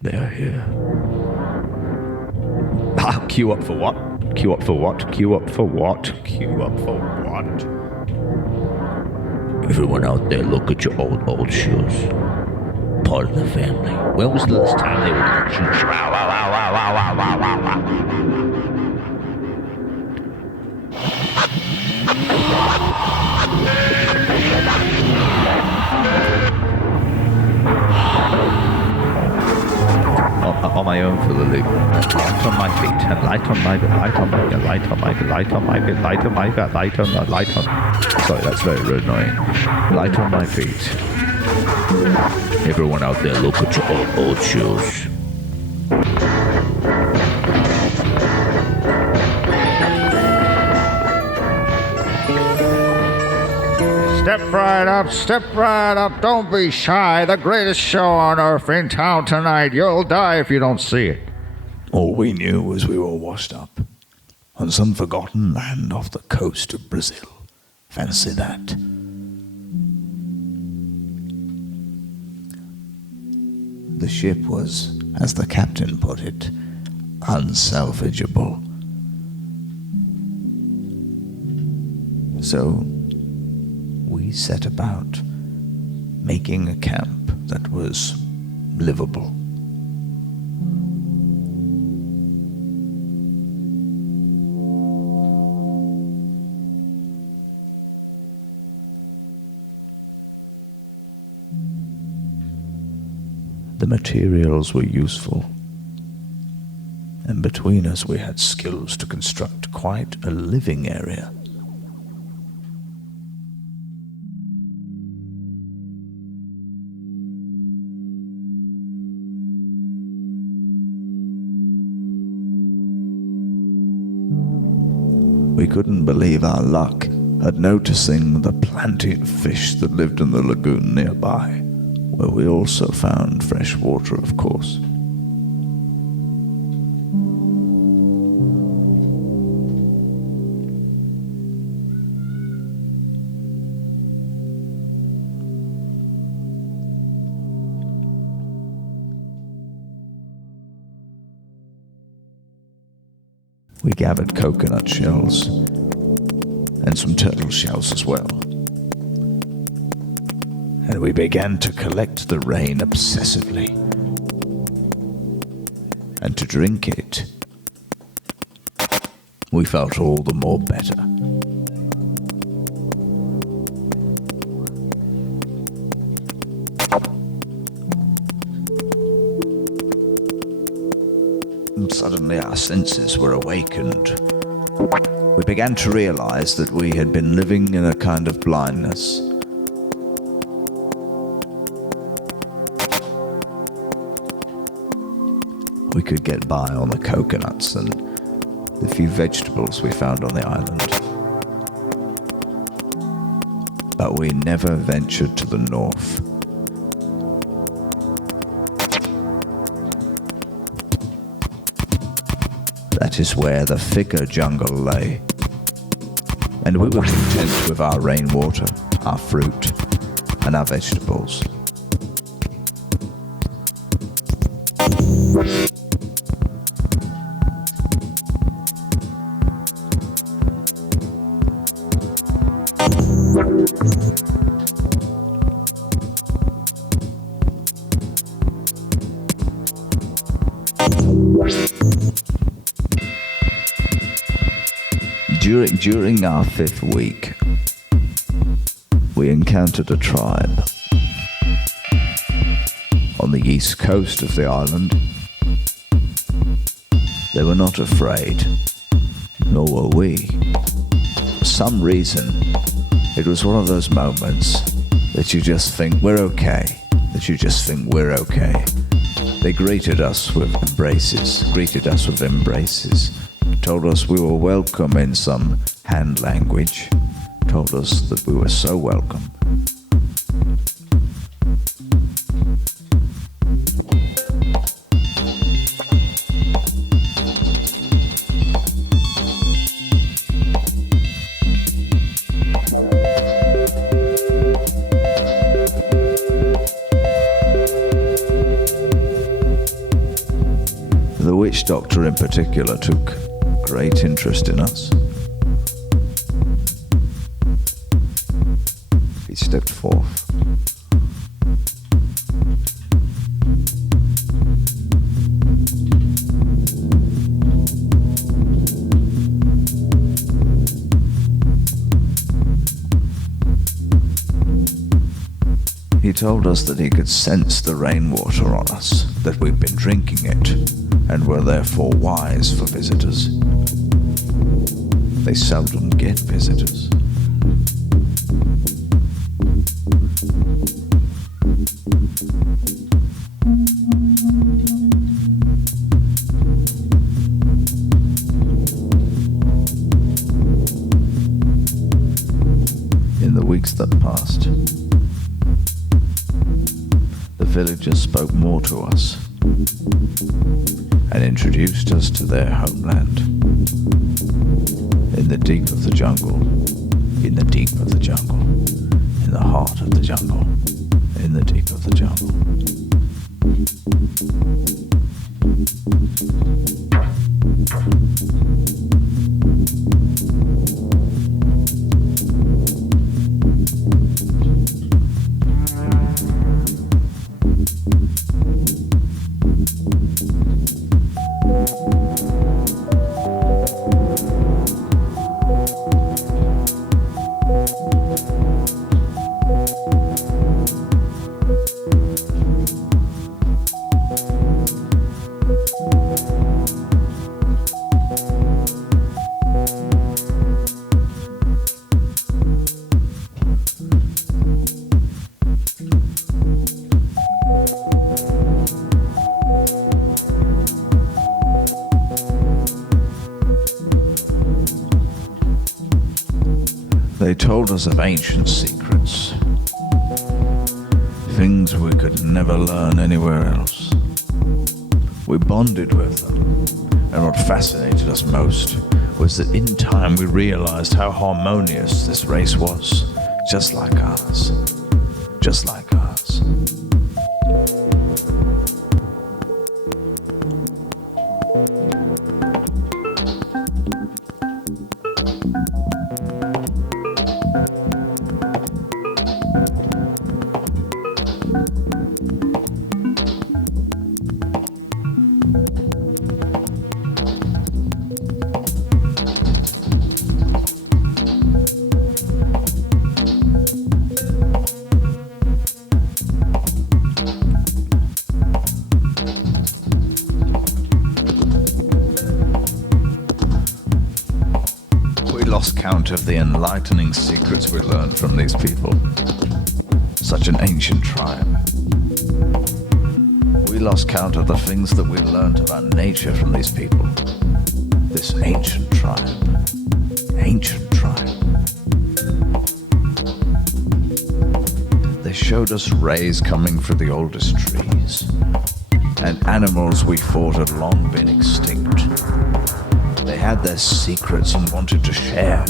They are here. Ah, queue up for what? Queue up for what? Queue up for what? Queue up for what? Everyone out there, look at your old shoes. Part of the family. When was the last time they were going to shoes? On my own for the loop. Light on my feet and light on my. Sorry, that's very annoying. Light on my feet. Everyone out there, look at your old shoes. Step right up, don't be shy. The greatest show on earth in town tonight. You'll die if you don't see it. All we knew was we were washed up on some forgotten land off the coast of Brazil. Fancy that. The ship was, as the captain put it, unsalvageable. So we set about making a camp that was livable. The materials were useful, and between us we had skills to construct quite a living area. We couldn't believe our luck at noticing the plenty of fish that lived in the lagoon nearby, where we also found fresh water, of course. We gathered coconut shells and some turtle shells as well. And we began to collect the rain obsessively. And to drink it, we felt all the more better. And suddenly our senses were awakened. We began to realize that we had been living in a kind of blindness. We could get by on the coconuts and the few vegetables we found on the island. But we never ventured to the north. That is where the thicker jungle lay. And we were content with our rainwater, our fruit, and our vegetables. During our 5th week, we encountered a tribe on the east coast of the island. They were not afraid, nor were we. For some reason, it was one of those moments that you just think we're okay, They greeted us with embraces, told us we were welcome in some hand language, told us that we were so welcome. witch doctor in particular took great interest in us. He stepped forth. He told us that he could sense the rainwater on us, that we'd been drinking it, and were therefore wise for visitors. They seldom get visitors. In the weeks that passed, the villagers spoke more to us and introduced us to their homeland. In the deep of the jungle, in the deep of the jungle, in the heart of the jungle, in the deep of the jungle. They told us of ancient secrets, things we could never learn anywhere else. We bonded with them, and what fascinated us most was that in time we realized how harmonious this race was, just like ours, just like ours. Lost count of the enlightening secrets we learned from these people. Such an ancient tribe. We lost count of the things that we learned about nature from these people. This ancient tribe. Ancient tribe. They showed us rays coming from the oldest trees, and animals we thought had long been extinct. They had their secrets and wanted to share.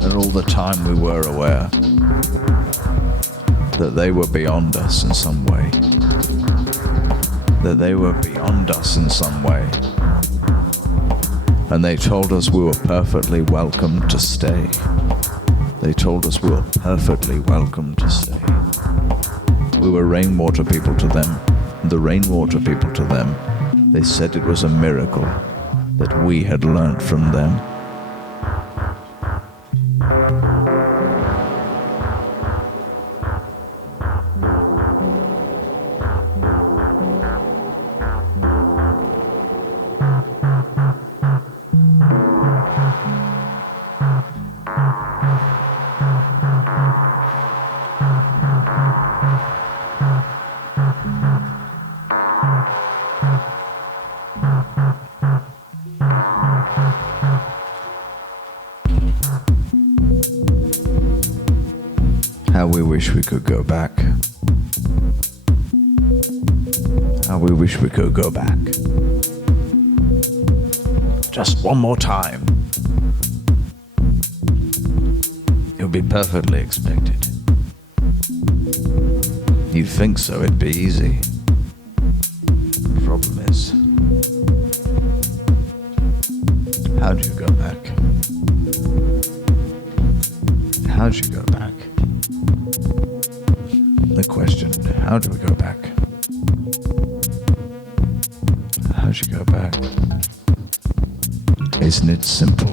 And all the time we were aware that they were beyond us in some way. That they were beyond us in some way. And they told us we were perfectly welcome to stay. They told us we were perfectly welcome to stay. We were rainwater people to them, and the rainwater people to them, they said it was a miracle that we had learned from them. How we wish we could go back. How we wish we could go back. Just one more time. It would be perfectly expected. You'd think so, it'd be easy. The problem is, Isn't it simple?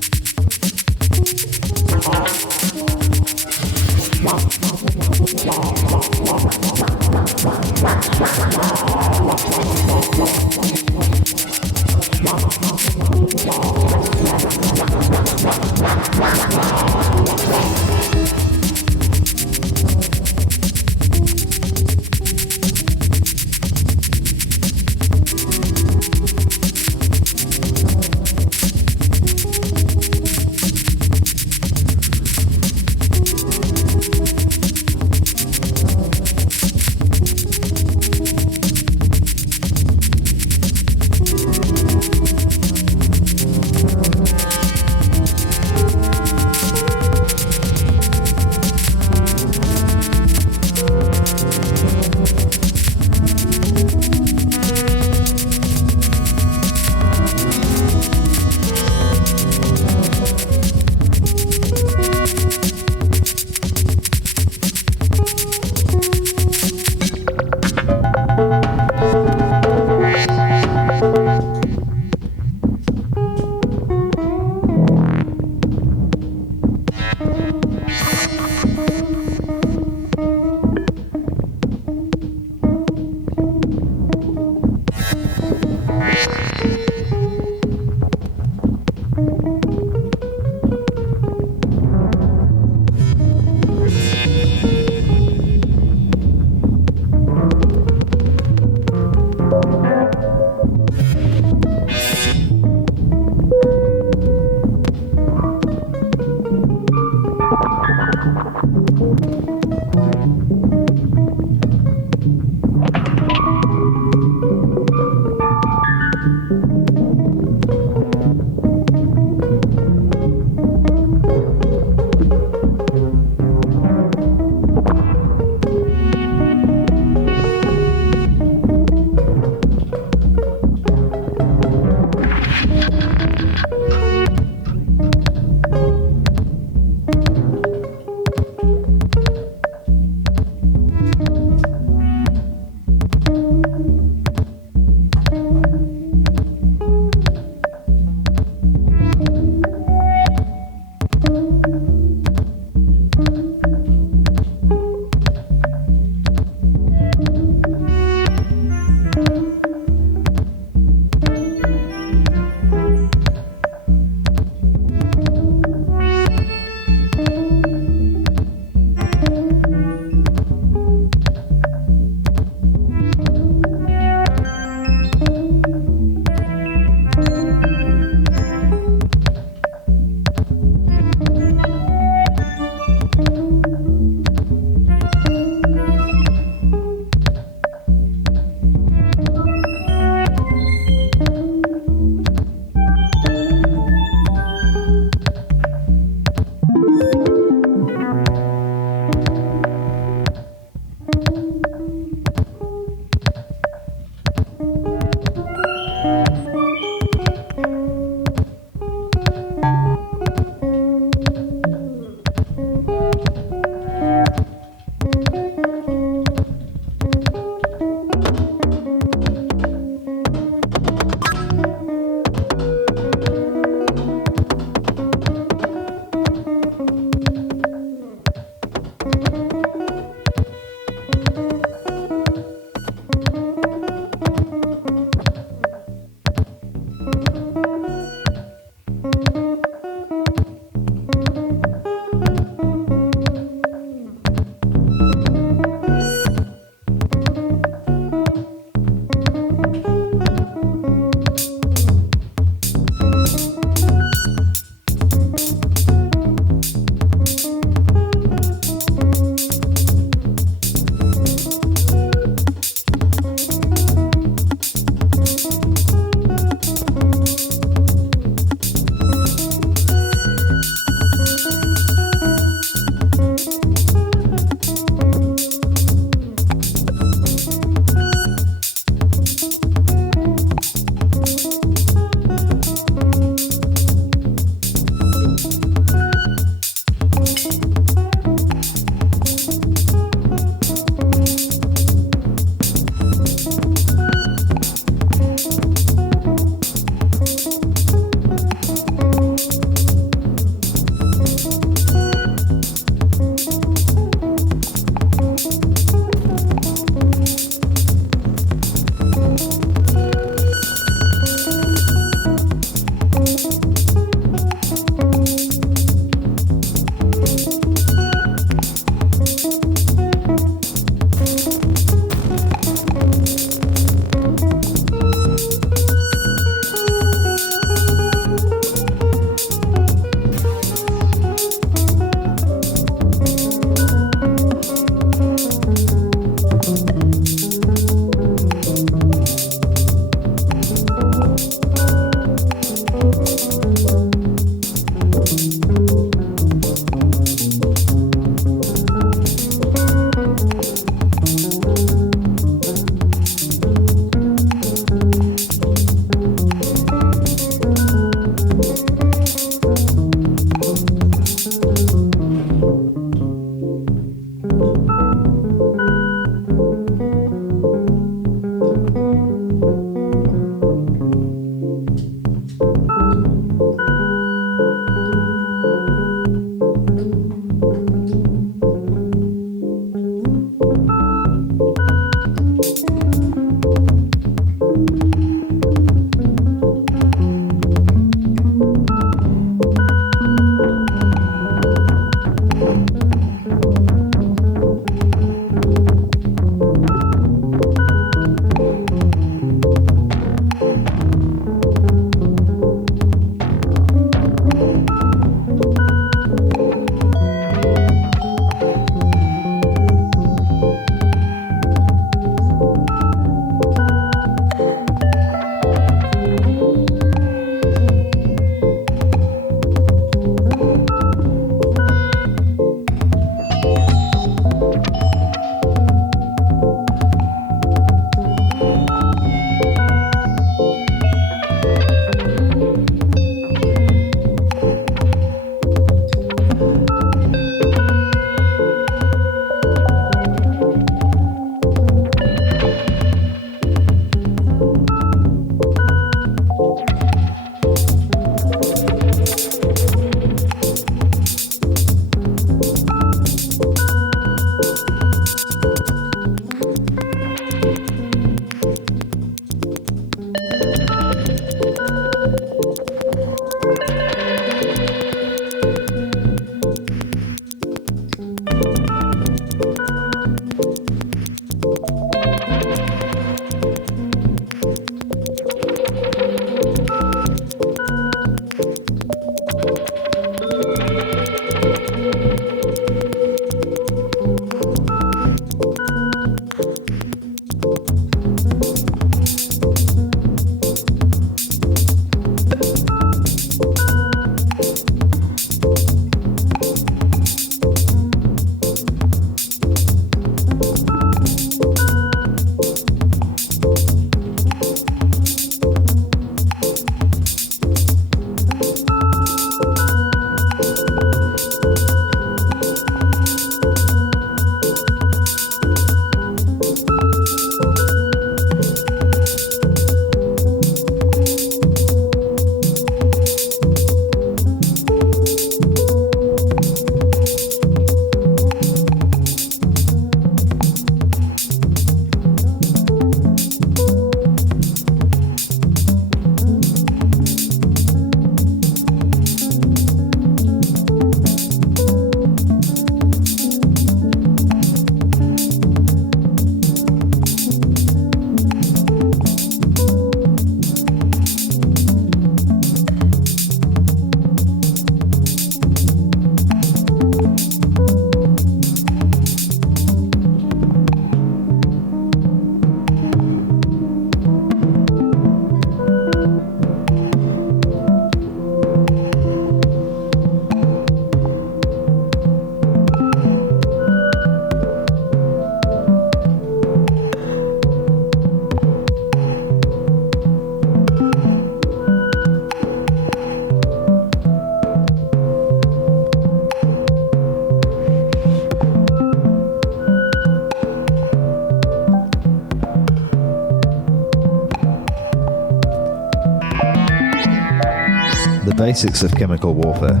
basics of chemical warfare.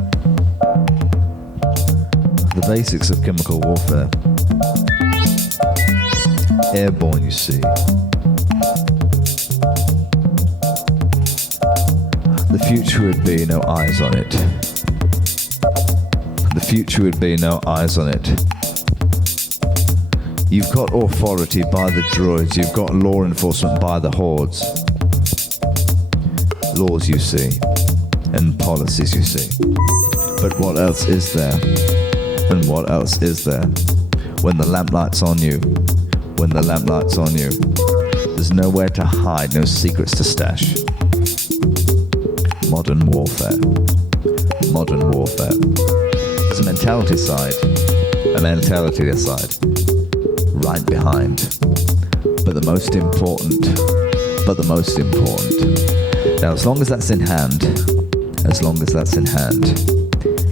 The basics of chemical warfare. Airborne, you see. The future would be no eyes on it. The future would be no eyes on it. You've got authority by the droids, you've got law enforcement by the hordes. Laws, you see, and policies, you see. But what else is there? And what else is there? When the lamplight's on you, when the lamplight's on you, there's nowhere to hide, no secrets to stash. Modern warfare. Modern warfare. There's a mentality side, a mentality side, right behind. But the most important, now as long as that's in hand,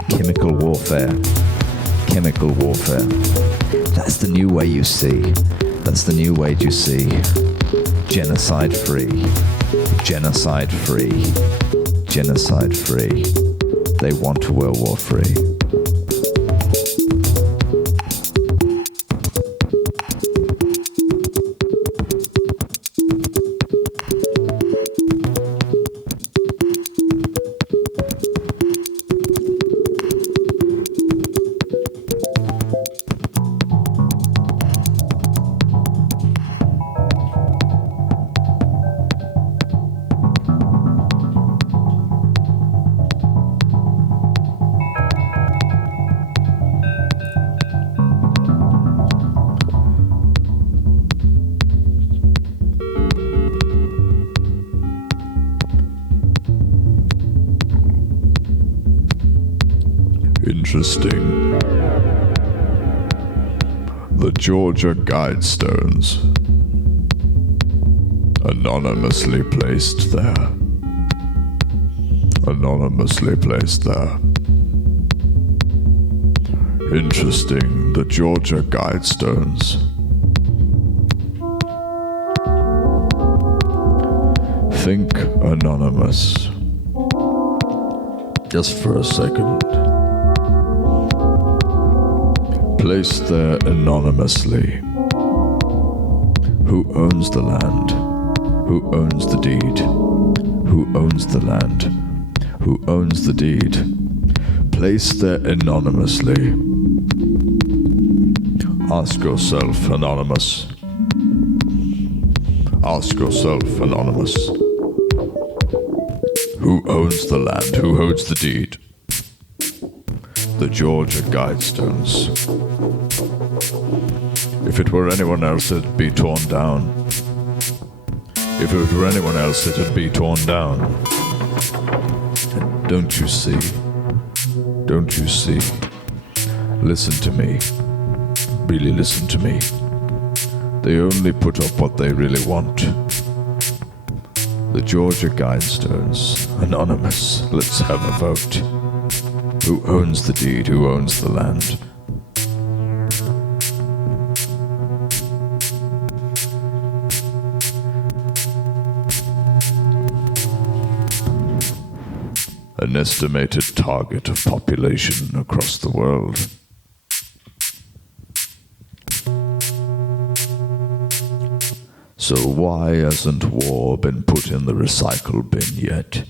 chemical warfare, that's the new way you see, that's the new way you see, genocide free, they want a World War III. Interesting. The Georgia Guidestones. Anonymously placed there. Interesting. The Georgia Guidestones. Think anonymous. Just for a second. Placed there anonymously. Who owns the land? Who owns the deed? Who owns the land? Who owns the deed? Placed there anonymously. Ask yourself, anonymous. Ask yourself, anonymous. Who owns the land? Who owns the deed? The Georgia Guidestones. If it were anyone else, it'd be torn down. If it were anyone else, it'd be torn down. And don't you see? Don't you see? Listen to me. Really listen to me. They only put up what they really want. The Georgia Guidestones. Anonymous. Let's have a vote. Who owns the deed? Who owns the land? An estimated target of population across the world. So why hasn't war been put in the recycle bin yet?